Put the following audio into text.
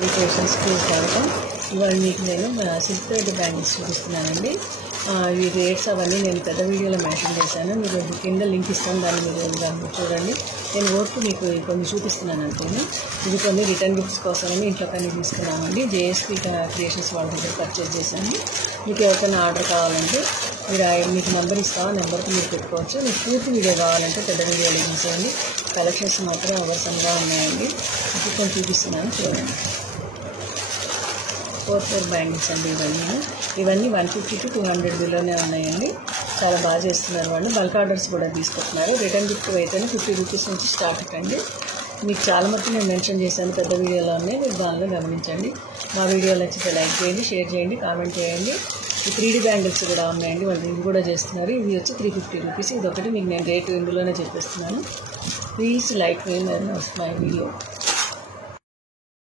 క్రియేషన్స్కి స్వాగతం. ఇవాళ మీకు నేను సిల్క్ థ్రెడ్ బ్యాంగిల్స్ చూపిస్తున్నానండి. ఈ రేట్స్ అవన్నీ నేను పెద్ద వీడియోలో మెన్షన్ చేశాను. మీరు కింద లింక్ ఇస్తాను, దాన్ని మీరు చూడండి. నేను ఓట్కు మీకు కొన్ని చూపిస్తున్నాను అనుకోండి. ఇది కొన్ని రిటర్న్ గిఫ్ట్స్ కోసమని ఇంట్లో కానీ తీసుకున్నామండి. జేఎస్పీ క్రియేషన్స్ వాళ్ళ దగ్గర పర్చేజ్ చేశాను. మీకు ఎవరికైనా ఆర్డర్ కావాలంటే మీకు నెంబర్ ఇస్తాను, ఆ నెంబర్కి మీరు పెట్టుకోవచ్చు. మీకు పూర్తి వీడియో కావాలంటే పెద్ద వీడియోలో చూసేయండి. కలెక్షన్స్ మాత్రం అవసరంగా ఉన్నాయండి. ఇప్పుడు కొన్ని చూపిస్తున్నాను, చూడండి. 4 బ్యాంగిల్స్ అండి ఇవన్నీ 150 to 200 బిలోనే ఉన్నాయండి. చాలా బాగా చేస్తున్నారు వాళ్ళు. బల్క్ ఆర్డర్స్ కూడా తీసుకుంటున్నారు. రిటర్న్ గిఫ్ట్ అయితేనే 50 రూపీస్ నుంచి స్టార్ట్ అండి. మీకు చాలా మటుకు నేను మెన్షన్ చేశాను పెద్ద వీడియోలోనే, మీరు దానిలో గమనించండి. మా వీడియో నచ్చితే లైక్ చేయండి, షేర్ చేయండి, కామెంట్ చేయండి. ఈ 3D బ్యాంగిల్స్ కూడా ఉన్నాయండి, వాళ్ళు ఇవి కూడా చేస్తున్నారు. ఇవి వచ్చి 350 రూపీస్. ఇది ఒకటి మీకు నేను రేటు ఇందులోనే చెప్పేస్తున్నాను. Please like me my video.